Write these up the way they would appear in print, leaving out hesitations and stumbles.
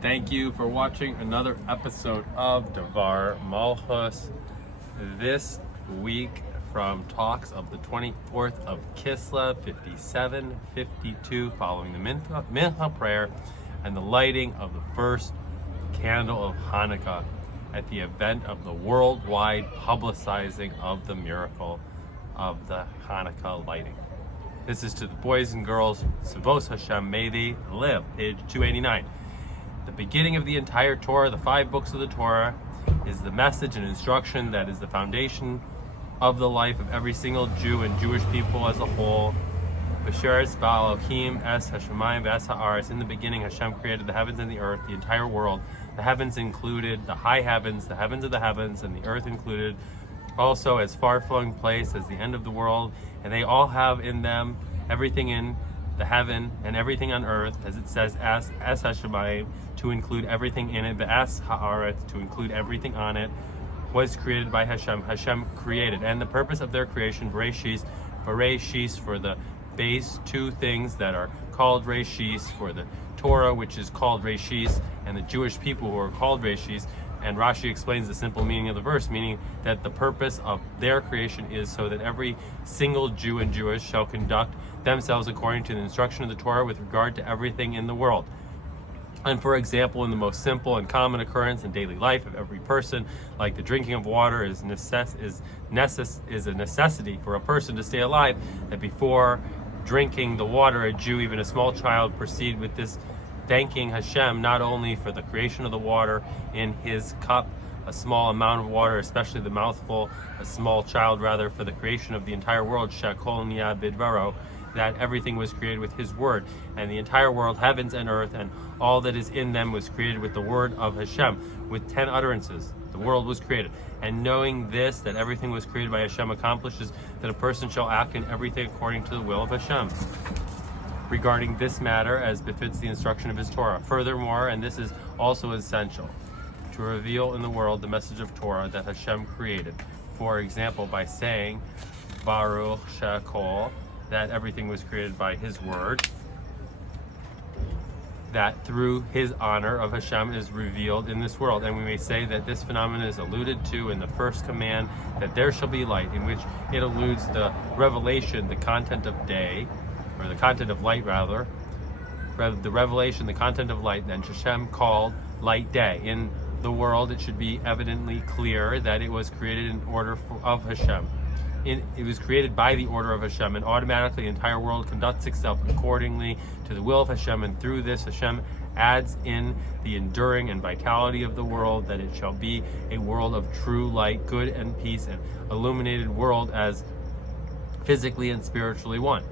Thank you for watching another episode of Devar Malchus. This week from talks of the 24th of Kislev, 5752, following the Mincha prayer and the lighting of the first candle of Hanukkah at the event of the worldwide publicizing of the miracle of the Hanukkah lighting. This is to the boys and girls, Shabbos Hashem, may they live, page 289. The beginning of the entire Torah, the 5 books of the Torah, is the message and instruction that is the foundation of the life of every single Jew and Jewish people as a whole. B'sheretz ba'Elohim es hashamayim v'es ha'aretz. In the beginning, Hashem created the heavens and the earth, the entire world. The heavens included the high heavens, the heavens of the heavens, and the earth included also as far-flowing place as the end of the world. And they all have in them everything in the heaven and everything on earth, as it says, as hashamayim, to include everything in it, v'es ha'aretz, to include everything on it, was created by Hashem. Hashem created. And the purpose of their creation, Bereshis for the base 2 things that are called Reshis, for the Torah, which is called Reshis, and the Jewish people who are called Reshis. And Rashi explains the simple meaning of the verse, meaning that the purpose of their creation is so that every single Jew and Jewish shall conduct themselves according to the instruction of the Torah with regard to everything in the world. And for example, in the most simple and common occurrence in daily life of every person, like the drinking of water is a necessity for a person to stay alive, that before drinking the water, a Jew, even a small child, proceed with this thanking Hashem not only for the creation of the water in his cup, a small amount of water, especially the mouthful, a small child rather, for the creation of the entire world, Shakol Niya Bidvaro, that everything was created with his word, and the entire world, heavens and earth, and all that is in them was created with the word of Hashem, with 10 utterances. The world was created. And knowing this, that everything was created by Hashem, accomplishes that a person shall act in everything according to the will of Hashem, regarding this matter as befits the instruction of his Torah. Furthermore, and this is also essential, to reveal in the world the message of Torah that Hashem created. For example, by saying, Baruch Shakol, that everything was created by his word, that through his honor of Hashem is revealed in this world. And we may say that this phenomenon is alluded to in the first command, that there shall be light, in which it alludes the revelation, the content of day, or the content of light rather, the revelation, the content of light, then Hashem called light day. In the world, it should be evidently clear that it was created in order of Hashem. It was created by the order of Hashem, and automatically the entire world conducts itself accordingly to the will of Hashem, and through this Hashem adds in the enduring and vitality of the world, that it shall be a world of true light, good and peace, and illuminated world as physically and spiritually one.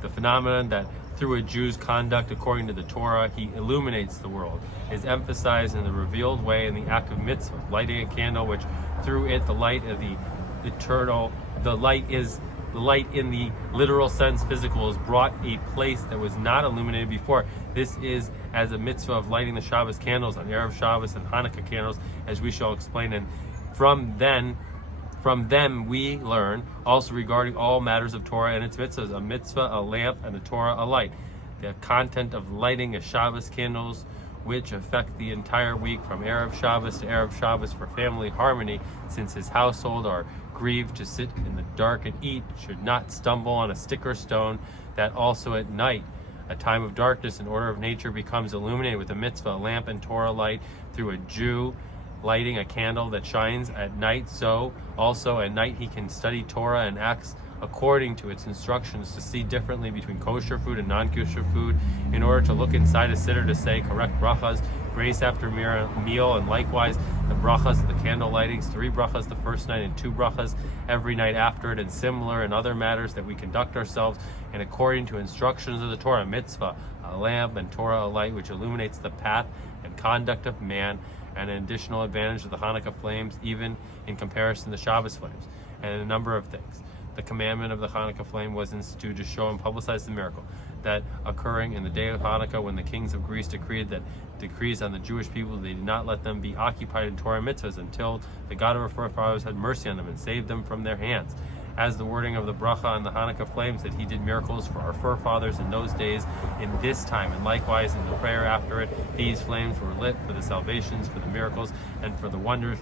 The phenomenon that through a Jew's conduct according to the Torah, he illuminates the world, is emphasized in the revealed way in the act of mitzvah, lighting a candle, which through it the light of the eternal, the light in the literal sense, physical, is brought a place that was not illuminated before. This is as a mitzvah of lighting the Shabbos candles on Erev Shabbos and Hanukkah candles, as we shall explain. And from them we learn also regarding all matters of Torah and its mitzvahs, a mitzvah, a lamp, and a Torah, a light. The content of lighting a Shabbos candles, which affect the entire week from Erev Shabbos to Erev Shabbos for family harmony, since his household are grieved to sit in the dark and eat, should not stumble on a stick or stone, that also at night, a time of darkness in order of nature, becomes illuminated with a mitzvah, a lamp, and Torah light through a Jew lighting a candle that shines at night. So also at night he can study Torah and acts according to its instructions, to see differently between kosher food and non-kosher food, in order to look inside a siddur to say correct brachas, grace after meal, and likewise the brachas of the candle lightings, 3 brachas the first night and 2 brachas every night after it, and similar in other matters, that we conduct ourselves in according to instructions of the Torah, mitzvah, a lamp, and Torah, a light, which illuminates the path and conduct of man, and an additional advantage of the Hanukkah flames, even in comparison to the Shabbos flames, and a number of things. The commandment of the Hanukkah flame was instituted to show and publicize the miracle, that occurring in the day of Hanukkah, when the kings of Greece decrees on the Jewish people, they did not let them be occupied in Torah mitzvahs until the God of our forefathers had mercy on them and saved them from their hands. as the wording of the bracha and the Hanukkah flames, that he did miracles for our forefathers in those days, in this time, and likewise in the prayer after it, these flames were lit for the salvations, for the miracles, and for the wonders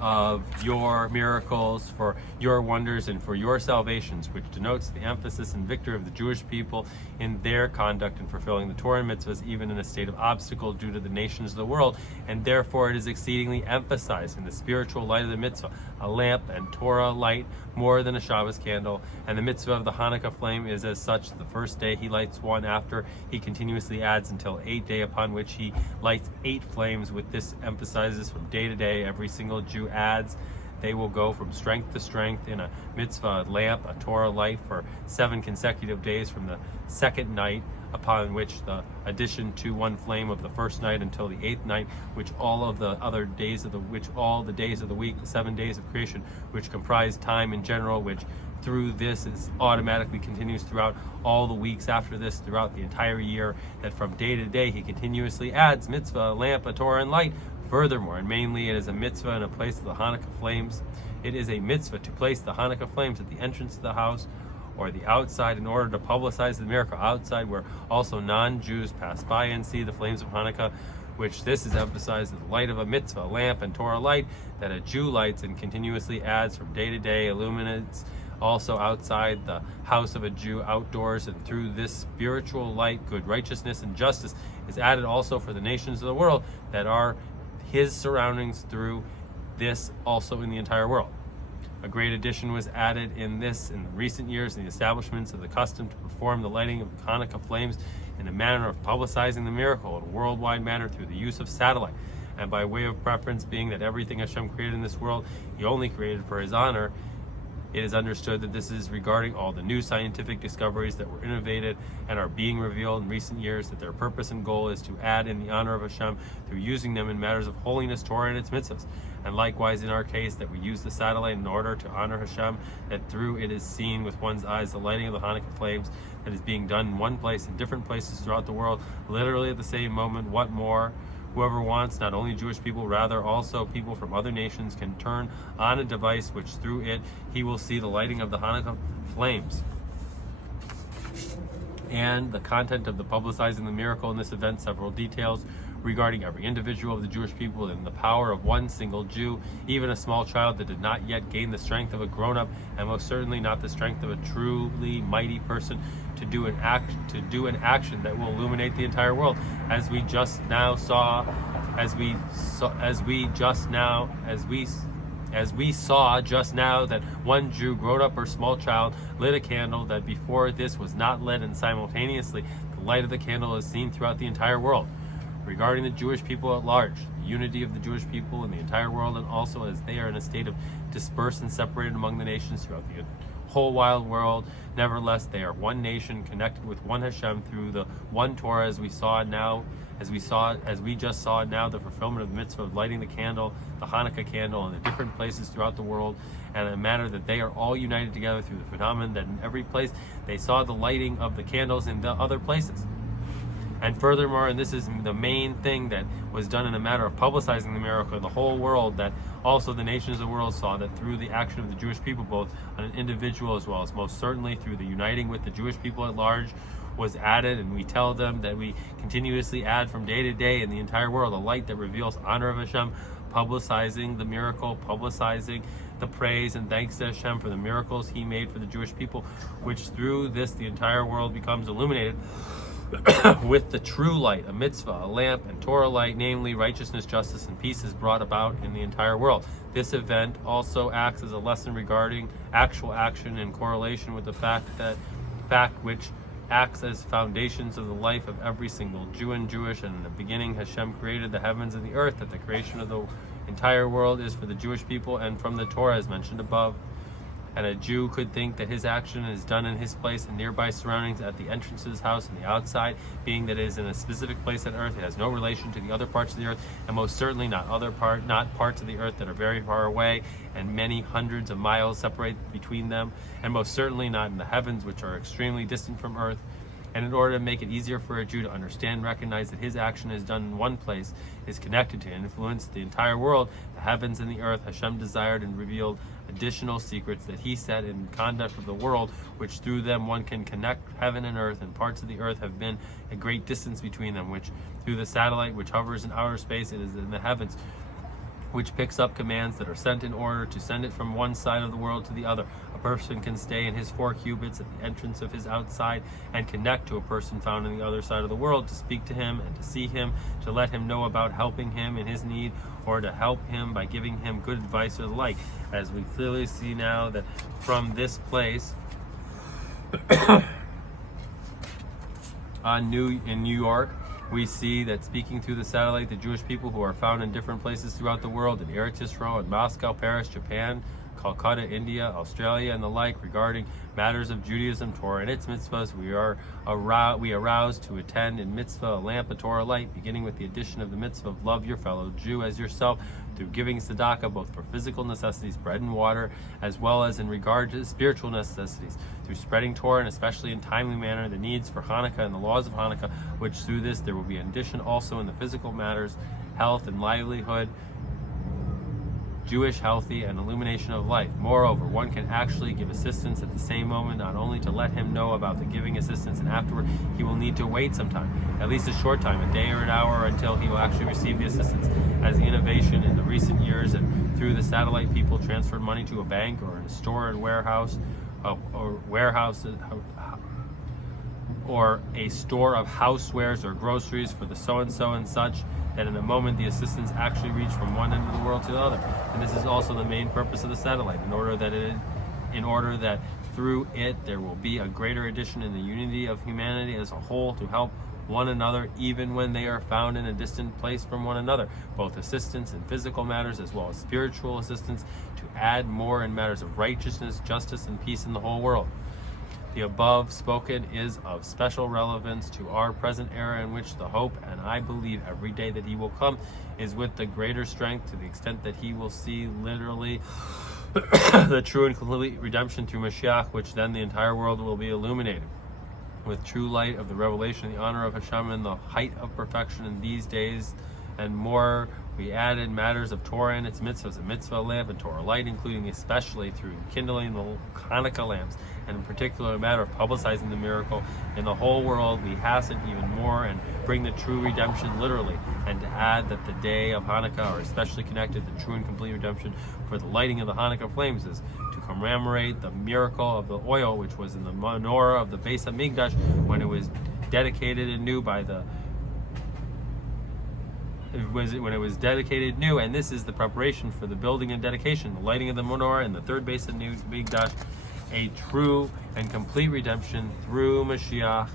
of your miracles, for your wonders, and for your salvations, which denotes the emphasis and victory of the Jewish people in their conduct in fulfilling the Torah and mitzvahs, even in a state of obstacle due to the nations of the world. And therefore it is exceedingly emphasized in the spiritual light of the mitzvah, a lamp and Torah light more than a Shabbos candle. And the mitzvah of the Hanukkah flame is as such: the first day he lights one, after he continuously adds until 8th day, upon which he lights 8 flames. With this emphasizes from day to day, every single Jew adds. They will go from strength to strength in a mitzvah, a lamp, a Torah light for 7 consecutive days from the second night, upon which the addition to one flame of the first night until the 8th night, which all of the other days of the days of the week, the 7 days of creation, which comprise time in general, which through this is automatically continues throughout all the weeks after this, throughout the entire year, that from day to day he continuously adds mitzvah, a lamp, a Torah, and light. Furthermore, and mainly, it is a mitzvah in a place of the Hanukkah flames. It is a mitzvah to place the Hanukkah flames at the entrance of the house or the outside, in order to publicize the miracle outside, where also non-Jews pass by and see the flames of Hanukkah, which this is emphasized as the light of a mitzvah, a lamp and Torah light that a Jew lights and continuously adds from day to day, illuminates also outside the house of a Jew outdoors. And through this spiritual light, good righteousness and justice is added also for the nations of the world that are his surroundings, through this also in the entire world. A great addition was added in recent years in the establishments of the custom to perform the lighting of the Hanukkah flames in a manner of publicizing the miracle in a worldwide manner through the use of satellite, and by way of preference, being that everything Hashem created in this world he only created for his honor. It is understood that this is regarding all the new scientific discoveries that were innovated and are being revealed in recent years, that their purpose and goal is to add in the honor of Hashem through using them in matters of holiness, Torah, and its mitzvahs. And likewise in our case, that we use the satellite in order to honor Hashem, that through it is seen with one's eyes the lighting of the Hanukkah flames that is being done in one place in different places throughout the world, literally at the same moment. What more? Whoever wants, not only Jewish people, rather also people from other nations, can turn on a device which through it he will see the lighting of the Hanukkah flames. And the content of the publicizing the miracle in this event, several details regarding every individual of the Jewish people, and the power of one single Jew, even a small child that did not yet gain the strength of a grown-up, and most certainly not the strength of a truly mighty person, to do an action that will illuminate the entire world, as we saw just now that one Jew, grown up or small child, lit a candle that before this was not lit, and simultaneously the light of the candle is seen throughout the entire world. Regarding the Jewish people at large, the unity of the Jewish people in the entire world, and also as they are in a state of dispersed and separated among the nations throughout the whole wide world, nevertheless they are one nation connected with one Hashem through the one Torah, as we just saw now the fulfillment of the mitzvah of lighting the candle, the Hanukkah candle, in the different places throughout the world, and in a manner that they are all united together through the phenomenon that in every place they saw the lighting of the candles in the other places. And furthermore, and this is the main thing that was done in a matter of publicizing the miracle in the whole world, that also the nations of the world saw that through the action of the Jewish people, both on an individual as well as most certainly through the uniting with the Jewish people at large, was added. And we tell them that we continuously add from day to day in the entire world a light that reveals honor of Hashem, publicizing the miracle, publicizing the praise and thanks to Hashem for the miracles he made for the Jewish people, which through this the entire world becomes illuminated with the true light, a mitzvah, a lamp, and Torah light, namely righteousness, justice, and peace, is brought about in the entire world. This event also acts as a lesson regarding actual action in correlation with the fact which acts as foundations of the life of every single Jew and Jewish. And in the beginning Hashem created the heavens and the earth, that the creation of the entire world is for the Jewish people, and from the Torah as mentioned above. And a Jew could think that his action is done in his place and nearby surroundings, at the entrance to his house and the outside, being that it is in a specific place on earth. It has no relation to the other parts of the earth, and most certainly not parts of the earth that are very far away and many hundreds of miles separate between them, and most certainly not in the heavens, which are extremely distant from earth. And in order to make it easier for a Jew to understand and recognize that his action is done in one place, is connected to and influence the entire world, the heavens and the earth, Hashem desired and revealed additional secrets that he set in conduct of the world, which through them one can connect heaven and earth, and parts of the earth have been a great distance between them, which through the satellite which hovers in outer space, it is in the heavens, which picks up commands that are sent in order to send it from one side of the world to the other. A person can stay in his 4 cubits at the entrance of his outside and connect to a person found on the other side of the world, to speak to him and to see him, to let him know about helping him in his need, or to help him by giving him good advice or the like. As we clearly see now that from this place in New York, we see that speaking through the satellite, the Jewish people who are found in different places throughout the world, in Eretz Yisrael, in Moscow, Paris, Japan, Calcutta, India, Australia, and the like, regarding matters of Judaism, Torah, and its mitzvahs, we arouse to attend in mitzvah a lamp, a Torah light, beginning with the addition of the mitzvah of love your fellow Jew as yourself, through giving tzedakah both for physical necessities, bread and water, as well as in regard to spiritual necessities, through spreading Torah, and especially in timely manner the needs for Hanukkah and the laws of Hanukkah, which through this there will be an addition also in the physical matters, health and livelihood, Jewish healthy and illumination of life. Moreover, one can actually give assistance at the same moment, not only to let him know about the giving assistance, and afterward he will need to wait some time, at least a short time, a day or an hour, until he will actually receive the assistance. As the innovation in the recent years and through the satellite, people transferred money to a bank or in a store and warehouse, or a store of housewares or groceries for the so-and-so and such, that in a moment the assistance actually reach from one end of the world to the other. And this is also the main purpose of the satellite, in order that through it there will be a greater addition in the unity of humanity as a whole, to help one another even when they are found in a distant place from one another, both assistance in physical matters as well as spiritual assistance, to add more in matters of righteousness, justice, and peace in the whole world. The above spoken is of special relevance to our present era, in which the hope, and I believe every day that he will come, is with the greater strength, to the extent that he will see literally the true and complete redemption through Mashiach, which then the entire world will be illuminated with true light of the revelation, the honor of Hashem, and the height of perfection in these days. And more, we add in matters of Torah and its mitzvahs, a mitzvah lamp and Torah light, including especially through kindling the Hanukkah lamps, and in particular a matter of publicizing the miracle in the whole world. We hasten even more and bring the true redemption literally, and to add that the day of Hanukkah are especially connected to true and complete redemption, for the lighting of the Hanukkah flames is to commemorate the miracle of the oil which was in the menorah of the Beis Hamikdash when it was dedicated anew and this is the preparation for the building and dedication, the lighting of the menorah and the third Beis Hamikdash, a true and complete redemption through Mashiach,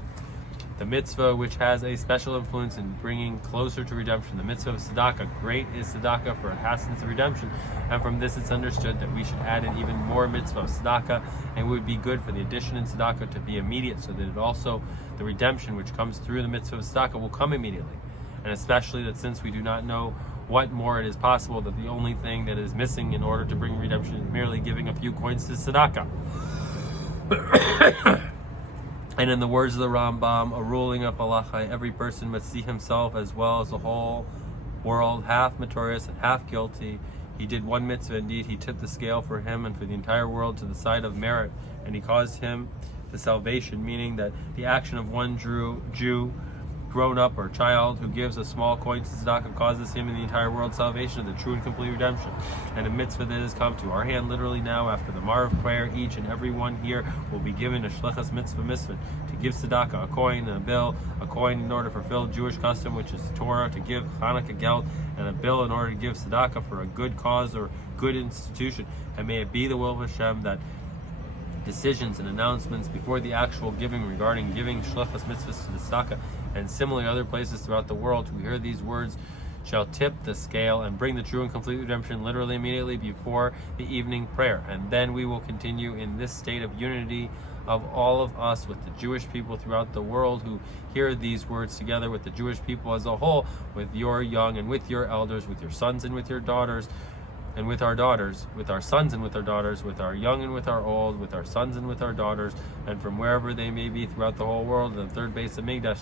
the mitzvah which has a special influence in bringing closer to redemption, the mitzvah of tzedakah. Great is tzedakah, for it hastens the redemption, and from this it's understood that we should add in even more mitzvah of tzedakah, and it would be good for the addition in tzedakah to be immediate, so that it also, the redemption which comes through the mitzvah of tzedakah, will come immediately. And especially that since we do not know what more it is possible, that the only thing that is missing in order to bring redemption is merely giving a few coins to tzedakah. And in the words of the Rambam, a ruling of halacha, every person must see himself as well as the whole world, half notorious and half guilty. He did one mitzvah, indeed he tipped the scale for him and for the entire world to the side of merit, and he caused him the salvation, meaning that the action of one Jew, grown up or child, who gives a small coin to tzedakah causes him in the entire world salvation of the true and complete redemption. And a mitzvah that has come to our hand literally now, after the Mar of prayer, each and every one here will be given a shlichus mitzvah to give tzedakah, a coin and a bill, a coin in order to fulfill Jewish custom, which is Torah, to give Hanukkah gelt, and a bill in order to give tzedakah for a good cause or good institution. And may it be the will of Hashem that decisions and announcements before the actual giving regarding giving shlichus mitzvahs to the tzedakah, and similarly other places throughout the world who hear these words shall tip the scale and bring the true and complete redemption literally immediately before the evening prayer. And then we will continue in this state of unity of all of us with the Jewish people throughout the world who hear these words, together with the Jewish people as a whole, with your young and with your elders, with your sons and with your daughters, and with our daughters, with our sons and with our daughters, with our young and with our old, with our sons and with our daughters, and from wherever they may be throughout the whole world, the third base of Migdash,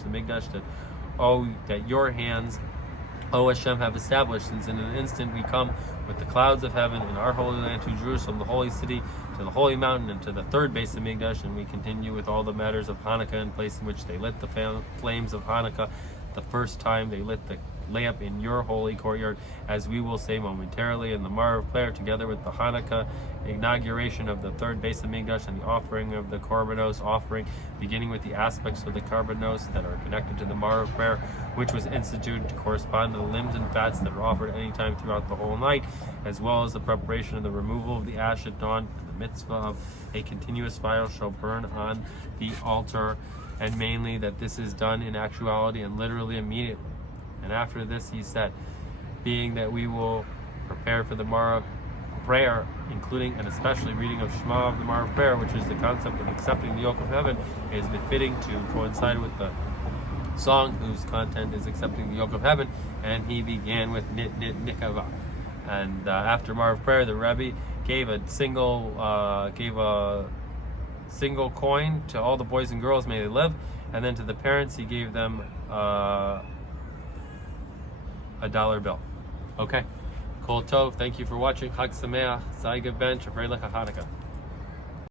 that your hands, O Hashem, have established, since in an instant we come with the clouds of heaven in our holy land to Jerusalem, the holy city, to the holy mountain, and to the third base of Migdash, and we continue with all the matters of Hanukkah, in place in which they lit the flames of Hanukkah the first time they lit the lamp in your holy courtyard, as we will say momentarily in the Mar of prayer, together with the Hanukkah inauguration of the third base of Migdash and the offering of the Korbanos offering, beginning with the aspects of the Korbanos that are connected to the Mar of prayer, which was instituted to correspond to the limbs and fats that are offered any time throughout the whole night, as well as the preparation of the removal of the ash at dawn, and the mitzvah of a continuous fire shall burn on the altar, and mainly that this is done in actuality and literally immediately. And after this he said, being that we will prepare for the Mar of prayer, including and especially reading of Shema of the Mar of prayer, which is the concept of accepting the yoke of heaven, is befitting to coincide with the song whose content is accepting the yoke of heaven, and he began with Nit Nit Nikava. And after Mar of prayer, the Rebbe gave a single coin to all the boys and girls, may they live, and then to the parents he gave them a $1 bill. Okay. Kol Tov, thank you for watching. Chag Sameach, Zayga Ben, Shavrei Lecha Hanukkah.